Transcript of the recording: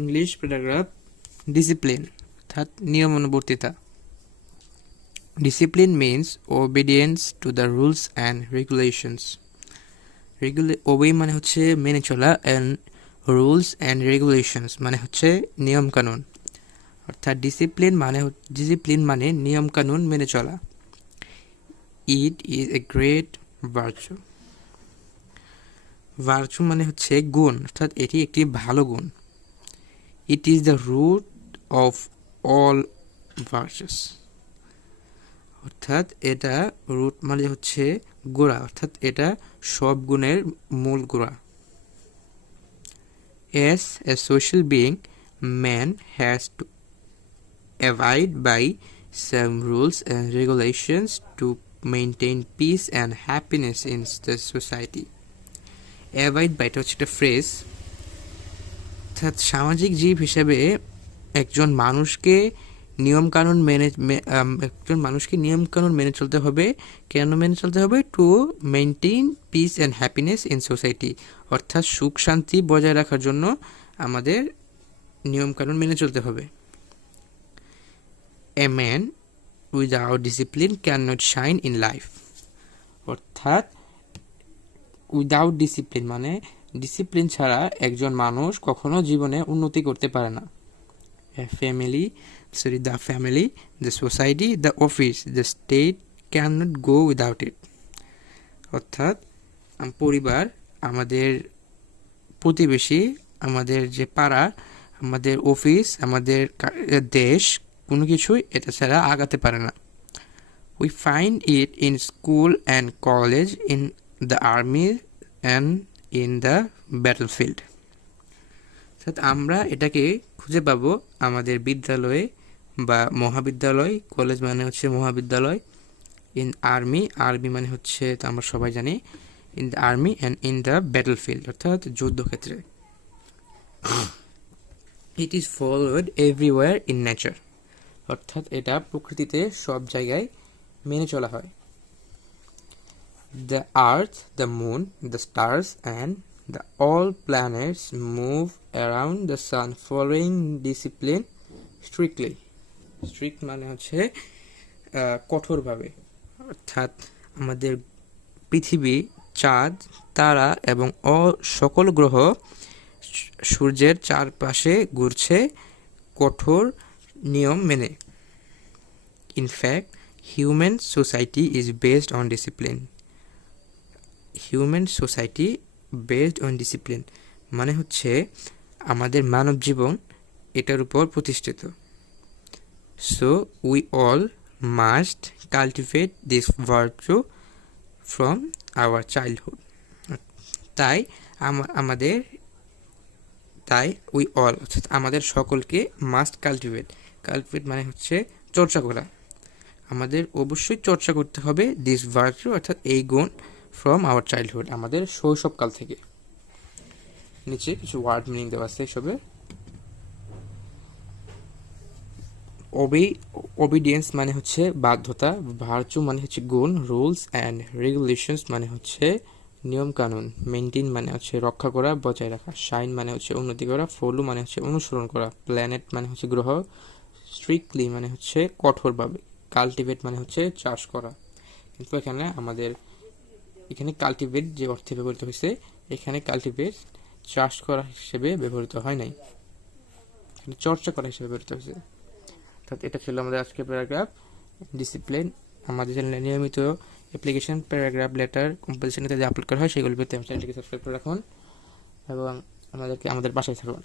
English paragraph discipline অর্থাৎ নিয়মানুবর্তিতা। Discipline means obedience to the rules and regulations. Obey মানে হচ্ছে মেনে চলা, অ্যান্ড রুলস অ্যান্ড রেগুলেশনস মানে হচ্ছে নিয়ম কানুন। অর্থাৎ ডিসিপ্লিন মানে নিয়ম কানুন মেনে চলা। It is a great virtue. Virtue মানে হচ্ছে গুণ, অর্থাৎ এটি একটি ভালো গুণ। It is the root of all virtues. অর্থাৎ এটা রুট মানে হচ্ছে গোড়া, অর্থাৎ এটা সব গুণের মূল গোড়া। As a social being, man has to abide by some rules and regulations to maintain peace and happiness in the society. Abide by এটা হচ্ছে একটা ফ্রেজ, অর্থাৎ সামাজিক জীব হিসেবে একজন মানুষকে নিয়ম কানুন মেনে চলতে হবে। কেন মেনে চলতে হবে? To maintain piece and happiness in society, অর্থাৎ সুখ শান্তি বজায় রাখার জন্য আমাদের নিয়ম কানুন মেনে চলতে হবে। A man without discipline can not shine in life. অর্থাৎ উইদাউট ডিসিপ্লিন মানে ডিসিপ্লিন ছাড়া একজন মানুষ কখনো জীবনে উন্নতি করতে পারে না। The family, the society, the office, the state cannot go without it. অর্থাৎ পরিবার, আমাদের প্রতিবেশী, আমাদের যে পাড়া, আমাদের অফিস, আমাদের দেশ, কোনো কিছুই এটা ছাড়া আগাতে পারে না। We find it in school and college, in the army and in the battlefield. আমরা এটাকে খুঁজে পাবো আমাদের বিদ্যালয়ে বা মহাবিদ্যালয়, কলেজ মানে হচ্ছে মহাবিদ্যালয়, ইন আর্মি মানে হচ্ছে তা আমরা সবাই জানি, in the army and in the battlefield অর্থাৎ যুদ্ধক্ষেত্রে। It is followed everywhere in nature, অর্থাৎ এটা প্রকৃতিতে সব জায়গায় মেনে চলা হয়। The earth, the moon, the stars and all planets move around the sun following discipline strictly. strict মানে হচ্ছে কঠোরভাবে, অর্থাৎ আমাদের পৃথিবী, চাঁদ, তারা এবং সকল গ্রহ সূর্যের চারপাশে ঘুরছে কঠোর নিয়ম মেনে। In fact, human society is based on discipline. Human society based on discipline মানে হচ্ছে আমাদের মানব জীবন এটার উপর প্রতিষ্ঠিত। So we all must cultivate this virtue from our childhood. তাই উই অল অর্থাৎ আমাদের সকলকে মাস্ট কাল্টিভেট মানে হচ্ছে চর্চা করা, আমাদের অবশ্যই চর্চা করতে হবে দিস ভার্চু অর্থাৎ এই গুণ ফ্রম আওয়ার চাইল্ডহুড আমাদের শৈশবকাল থেকে। নিচে কিছু ওয়ার্ড মিনিং দেওয়া আছে এসবের। ওবিডিয়েন্স মানে হচ্ছে বাধ্যতা, ভার্চু মানে হচ্ছে গুণ, রুলস অ্যান্ড রেগুলেশনস মানে হচ্ছে নিয়ম কানুন, মেনটেন মানে হচ্ছে রক্ষা করা, বজায় রাখা, শাইন মানে হচ্ছে উন্নতি করা, ফলো মানে হচ্ছে অনুসরণ করা, প্ল্যানেট মানে হচ্ছে গ্রহ, স্ট্রিক্টলি মানে হচ্ছে কঠোরভাবে, কাল্টিভেট মানে হচ্ছে চাষ করা। কিন্তু এখানে কাল্টিভেট যে অর্থে ব্যবহৃত হয়েছে, এখানে কাল্টিভেট চাষ করা হিসেবে ব্যবহৃত হয় নাই, চর্চা করা হিসেবে ব্যবহৃত হয়েছে। অর্থাৎ এটা ছিল আমাদের আজকের প্যারাগ্রাফ ডিসিপ্লিন। আমাদের চ্যানেলে নিয়মিত অ্যাপ্লিকেশন, প্যারাগ্রাফ, লেটার, কম্পোজিশন ইত্যাদি আপলোড করা হয়, সেগুলো পেতে চ্যানেলটিকে সাবস্ক্রাইব করে রাখুন এবং আমাদের বাসায় থাকুন।